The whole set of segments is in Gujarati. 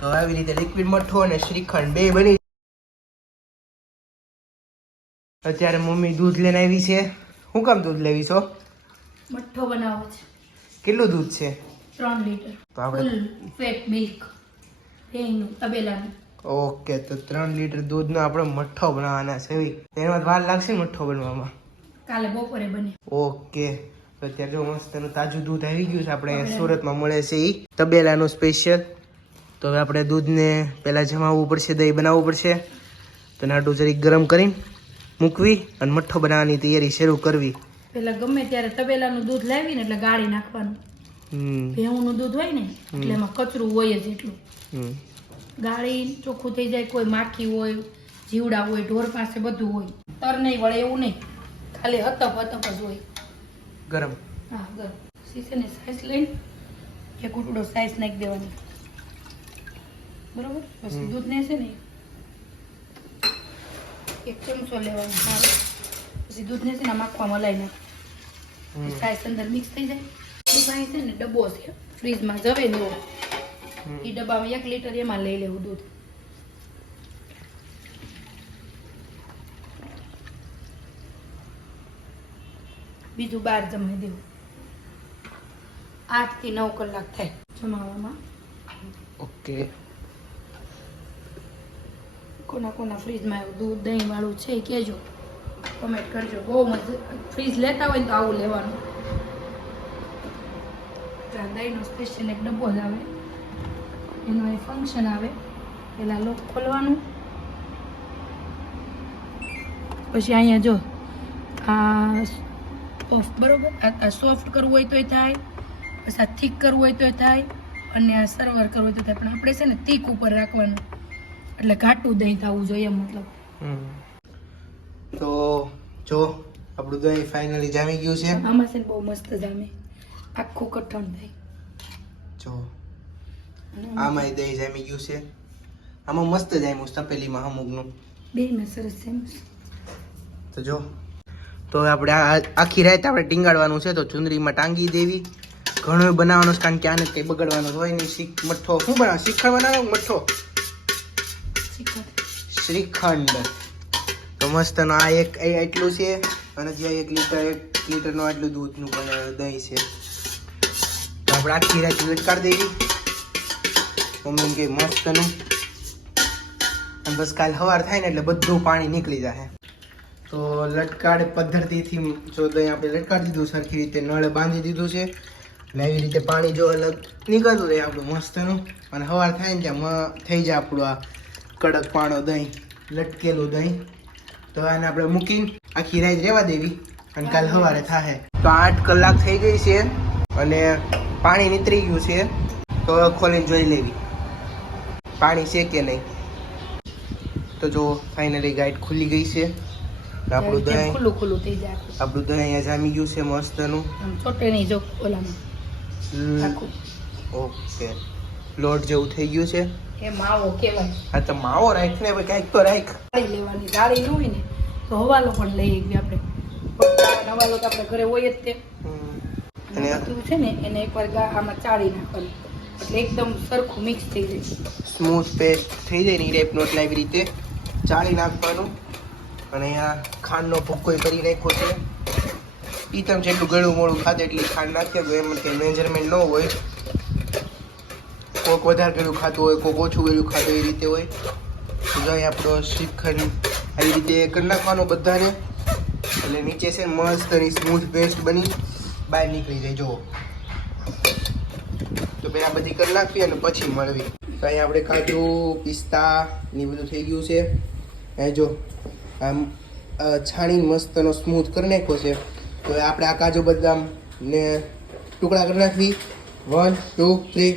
તો આવી રીતે લિક્વિડ મઠ્ઠો અને શ્રીખંડ બે બની. અત્યારે મમ્મી દૂધ લઈને આવી છે. શું કામ દૂધ લેવી છો? મઠ્ઠો બનાવો છે. કેટલું દૂધ છે? 3 લીટર. તો આપણે ફૂલ ફેટ મિલ્ક એનું તબેલાનું. ઓકે, તો 3 લીટર દૂધનો આપણે મઠ્ઠો બનાવવાના છે. એમાં વાર લાગશે ને મઠ્ઠો બનવામાં? કાલે બપોરે બને. ઓકે, તો અત્યારે જો મસ્ત એનું તાજું દૂધ આવી ગયું છે. આપણે સુરતમાં મળે છે એ તબેલાનું સ્પેશિયલ. તો હવે આપણે દૂધને પહેલાં જમાવવું પડશે, દહીં બનાવવું પડશે. તો નાટું જરીક ગરમ કરીને મૂકવી અને મઠ્ઠો બનાવવાની તૈયારી શરૂ કરવી. પેલા ગમે ત્યારે તબેલાનું દૂધ લાવી ને એટલે ગાળી નાખવાનું. ભેહુંનું દૂધ હોય ને એટલે એમાં કચરું હોય જ એટલું. ગાળી ચોખ્ખું થઈ જાય. કોઈ માખી હોય, જીવડા હોય, ઢોર પાસે બધું હોય. તર નહીં વળે એવું નહીં, ખાલી હતપ જ હોય. ગરમ. હા, ગરમ. શીશેની સાઈઝ લઈને એક ઉટડો સાઈઝ નાખી દેવાની. બરોબર. પછી દૂધને છે ને એક ચમચો લેવાનો. પછી દૂધને છે ને માખવા મલાઈ નાખ. સાઈઝ અંદર મિક્સ થઈ જાય. એ છે ને ડબ્બો છે ફ્રીજમાં જવે ને એ ડબ્બામાં 1 લીટર એમાં લઈ લેવું દૂધ. બીજું 12 જમાઈ દેવું. 8 થી 9 કલાક થાય જમાવામાં. ઓકે. કોના ફ્રીજમાં દૂધ દહીં વાળું છે એ કહેજો, કમેન્ટ કરજો. બહુ મજા. ફ્રીજ લેતા હોય ને તો આવું લેવાનું. દહીંનો સ્પેશિયલ એક ડબ્બો જ આવે, એનું એ ફંક્શન આવે. પેલા લોક ખોલવાનું, પછી અહીંયા જો આ સોફ્ટ, બરોબર. આ સોફ્ટ કરવું હોય તોય થાય, પછી આ થીક કરવું હોય તોય થાય, અને આ સર્વર કરવું હોય તો થાય. પણ આપણે છે ને થીક ઉપર રાખવાનું, એટલે ઘાટું દહીં થવું જોઈએ મતલબ. તો જો આપણું દહીં ફાઇનલી જામી ગયું છે. આમાં છે ને બહુ મસ્ત જામે, આખું કઠણ થાય. જો આમાં દહીં જામી ગયું છે. આમાં મસ્ત જામ્યું તપેલીમાં અમુકનું. બેયમાં સરસ છે. તો જો તો હવે આપણે આખી રાત આપણે ટીંગાડવાનું છે. તો ચુંદડીમાં ટાંગી દેવી. ઘણું બનાવવાનું છે, કારણ કે આને કંઈ બગડવાનું હોય નહીં. મઠ્ઠો શું બનાવ? શ્રીખંડ બનાવો. મઠ્ઠો શ્રીખંડ. તો મસ્તનો આ એક એટલું છે, અને જ્યાં 1 લીટરનું આટલું દૂધનું પણ દહીં છે. તો આપણે આખી રાત લટકાડી દેવી. મમ્મી કે મસ્તનું. અને બસ કાલ સવાર થાય ને એટલે બધું પાણી નીકળી જાય. તો લટકાડ પદ્ધતિથી જો દહીં આપણે લટકાડી દીધું, સરખી રીતે નળ બાંધી દીધું છે. અને એવી રીતે પાણી જો અલગ નીકળતું રહે આપણું મસ્તનું. અને સવાર થાય ને ત્યાં થઈ જાય આપણું આ કડક પાણો દહીં, લટકેલું દહીં. તો આને આપણે મૂકીને આખી રાત રહેવા દેવી, અને કાલ સવારે થાય. તો 8 કલાક થઈ ગઈ છે અને પાણી નીતરી ગયું છે. તો ખોલીને જોઈ લેવી પાણી છે કે નહીં. તો જો ફાઇનલી ગાઈડ ખુલી ગઈ છે. આપણું દહીં ખુલ્લું થઈ જાય. આપણું દહીં અહીંયા જામી ગયું છે મસ્તનું. ચોટે નહીં જો ઓલામાં. ઓકે, લોટ જેવું થઈ ગયું છે. એ માવો કહેવાય. હા, તો માવો રાખ ને, કંઈક તો રાખ. જાળી લેવાની. જાળી ન હોય ને તો હવાલો પણ લઈ ગયા આપણે. હવાલો તો આપણે ઘરે હોય જ તે. અને બધું છે ને એને એકવાર આમાં ચાળી નાખવાનું, એટલે એકદમ સરખું મિક્સ થઈ જાય. સ્મૂથ પેસ્ટ થઈ જાય ને એ ટાઈપનો. એટલે આવી રીતે ચાળી નાખવાનું. અને અહીંયા ખાંડનો ભૂક્કો કરી નાખ્યો છે. એ તમે જેટલું ગળું મોડું ખાધે એટલી ખાંડ નાખી દો. એમ કંઈ મેજરમેન્ટ ન હોય. કોઈક વધારે ગળું ખાતું હોય, કોઈક ઓછું ગળું ખાતું એ રીતે હોય. તો જો આપણો શ્રીખંડ આવી રીતે કરી નાખવાનો બધાને. એટલે નીચે છે મસ્ત એની સ્મૂથ પેસ્ટ બની બહાર નીકળી જાય. જુઓ, તો પહેલાં બધી કરી નાખવી અને પછી મળવી. તો અહીંયા આપણે કાજુ, પિસ્તા ને બધું થઈ ગયું છે. અહીં જો આમ છાણીને મસ્તનો સ્મૂથ કરી નાખ્યો છે. તો આપણે આ કાજુ બદામ ને ટુકડા કરી નાખવી. 1 2 3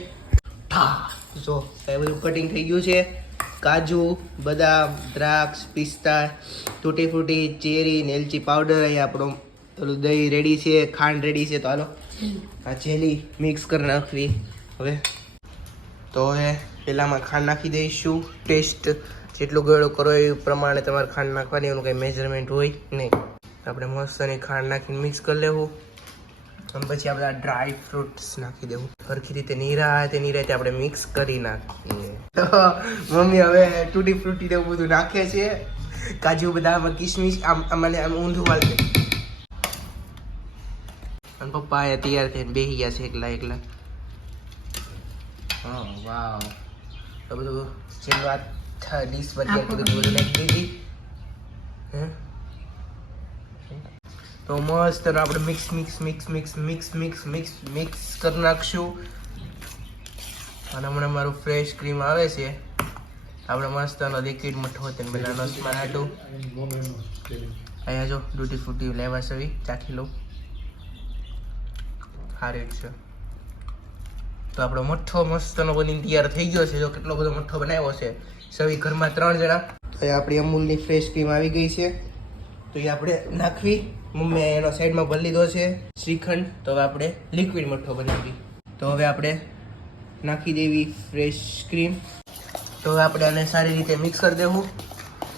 જો એ બધું કટિંગ થઈ ગયું છે. કાજુ, બદામ, દ્રાક્ષ, પિસ્તા, તૂટી ફ્રૂટી, ચેરી, એલચી પાવડર. અહીંયા આપણું પેલું દહીં રેડી છે, ખાંડ રેડી છે. તો હાલો આ જેલી મિક્સ કરી નાખવી. હવે તો હવે પહેલાંમાં ખાંડ નાખી દઈશું. ટેસ્ટ જેટલું ગળો કરો એ પ્રમાણે તમારે ખાંડ નાખવાની. એનું કંઈ મેજરમેન્ટ હોય નહીં. આપણે મસ્ત એની ખાંડ નાખીને મિક્સ કરી લેવું. અને પછી આપણે આ ડ્રાય ફ્રૂટ્સ નાખી દેવું. સરખી રીતે નિરાતે આપણે મિક્સ કરી નાખીએ. તો મમ્મી હવે તૂટી ફ્રૂટી ને એવું બધું નાખે છે, કાજુ બદામ કિસમિસ મને આમ ઊંધું વાળે. અને પપ્પા અહીંયા તૈયાર થઈને બેસી ગયા છે એકલા. હા વાવ. તો બધું જેમ વાત ડીશ બધી બધું નાખી દીધી. તો મસ્ત આપણે મિક્સ કરી નાખશું. અને હમણાં મારું ફ્રેશ ક્રીમ આવે છે, આપણે મસ્તનો લિક્વિડ મઠો તેને બનાવવાનો સ્માર્ટું. અહીંયા જો ડ્યુટી ફ્રૂટી લેવા સવી ચાખી લઉં. સારી છે. તો આપણો મઠ્ઠો મસ્તનો બનીને તૈયાર થઈ ગયો છે. જો કેટલો બધો મઠ્ઠો બનાવ્યો છે. સવી ઘરમાં 3 જણા. તો એ આપણી અમૂલની ફ્રેશ ક્રીમ આવી ગઈ છે, તો એ આપણે નાખવી. મમ્મીએ એનો સાઈડમાં ભરી લીધો છે શ્રીખંડ. તો હવે આપણે લિક્વિડ મઠ્ઠો બનાવી. તો હવે આપણે નાખી દેવી ફ્રેશ ક્રીમ. તો હવે આપણે આને સારી રીતે મિક્સ કરી દેવું,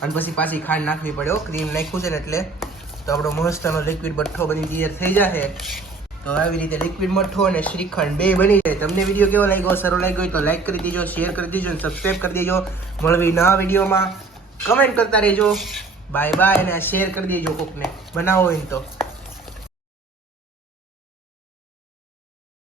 અને પછી પાછી ખાંડ નાખવી પડે. ક્રીમ નાખ્યું છે ને એટલે. તો આપણો મસ્તનો લિક્વિડ મઠ્ઠો બની તૈયાર થઈ જશે. તો આવી રીતે લિક્વિડ મઠ્ઠો અને શ્રીખંડ બે બની જાય. તમને વિડીયો કેવો લાગ્યો, સારો લાગ્યો હોય તો લાઈક કરી દેજો, શેર કરી દેજો અને સબસ્ક્રાઈબ કરી દેજો. મળવી નવા વિડીયોમાં. કમેન્ટ કરતા રહેજો. Bye bye. અને શેર કરી દેજો કોકને બનાવો હોય તો.